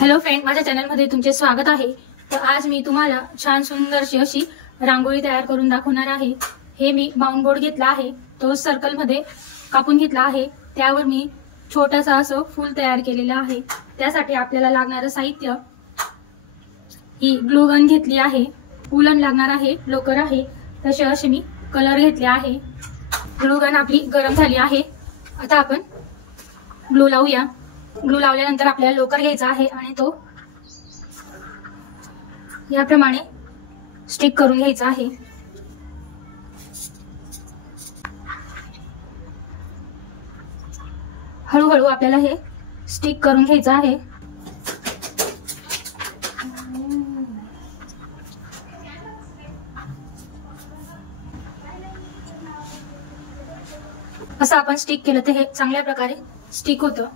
Hello friend, माझ्या चॅनलमध्ये तुमचे स्वागत आहे। तर आज मी तुम्हाला छान सुंदरशी अशी रांगोळी तयार करून दाखवणार आहे। हे मी बाउंड बोर्ड घेतला आहे, तो सर्कल मध्ये कापून घेतला आहे। त्यावर मी छोटासा असं फूल तयार केलेला आहे। त्यासाठी आपल्याला लागणारे साहित्य ही ग्लू गन घेतली आहे, उलन लागणार आहे, लोकर आहे, तसे असे मी कलर घेतले आहे। ग्लू गन आपली गरम झाली आहे। आता आपण ग्लू लावूया। ग्लू लावल्यानंतर आपल्याला लोकर घ्यायचा आहे आणि तो याप्रमाणे स्टिक करून घ्यायचा आहे। हळूहळू आपल्याला हे स्टिक करून घ्यायचं आहे। असं आपण स्टिक केलं तर हे चांगल्या प्रकारे स्टिक होतं।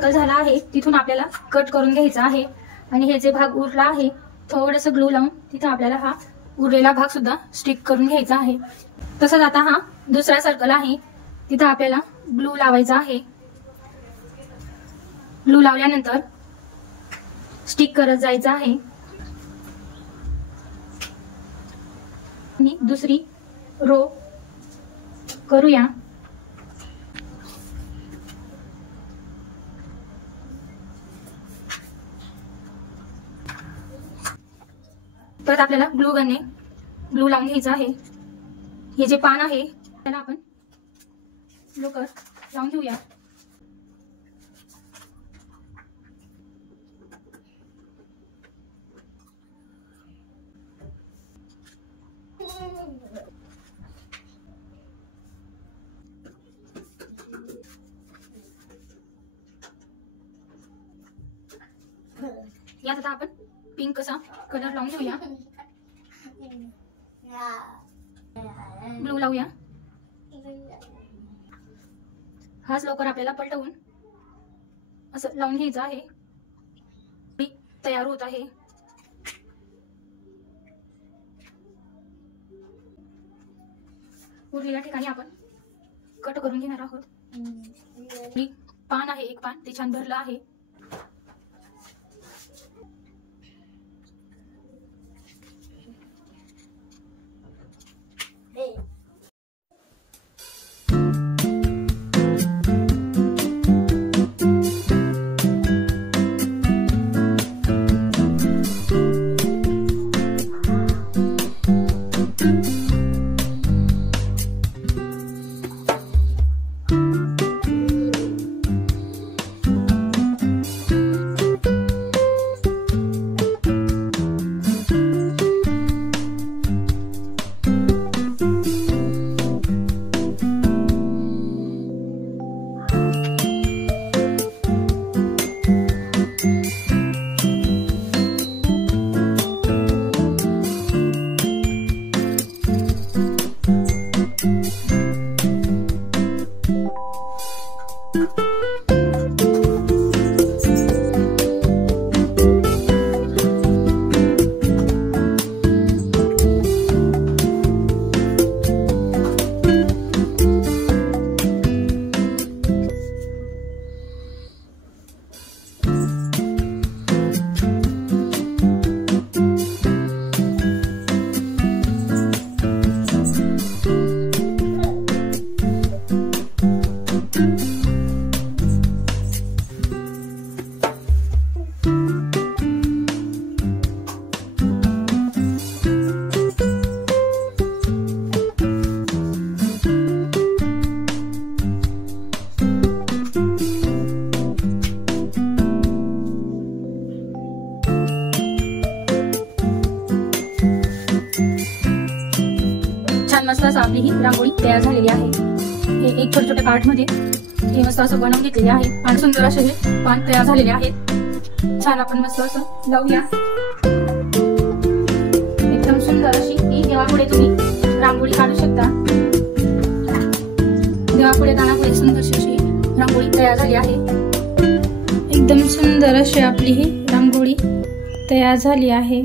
झाला आहे, तिथून आपल्याला कट करून घ्यायचा आहे आणि हे जे भाग उरला आहे थोडस ग्लू लावून तिथे आपल्याला हा उरलेला भाग सुद्धा स्टिक करून घ्यायचा आहे। तसंच आता हा दुसरा सर्कल आहे, तिथे आपल्याला ग्लू लावायचा आहे। ग्लू लावल्यानंतर स्टिक करत जायचं आहे आणि दुसरी रो करूया। तर आपल्याला ग्लू गनने ग्लू लावून घ्यायचं आहे। हे जे पान आहे त्याला आपण लोकर लावून घेऊया। यात आता आपण पिंक असा कलर लावून घेऊया। ग्लू लावूया। हाच लोकर आपल्याला पलटवून असं लावून घ्यायचं आहे। तयार होत आहे। उरलेल्या ठिकाणी आपण कट करून घेणार आहोत। पान आहे, एक पान ते छान भरलं आहे। मस्त असं आपली ही रांगोळी तयार झालेली आहे। हे एक छोटे छोटे पार्ट मध्ये हे मस्त असं बनवून घेतलेले आहे आणि सुंदर असे हे पान तयार झालेले आहेत। छान आपण मस्त असं लावूया। एकदम सुंदर अशी ही देवापुढे तुम्ही रांगोळी काढू शकता। देवापुढे दानापुढे सुंदरशी अशी रांगोळी तयार झाली आहे। एकदम सुंदर अशी आपली ही रांगोळी तयार झाली आहे।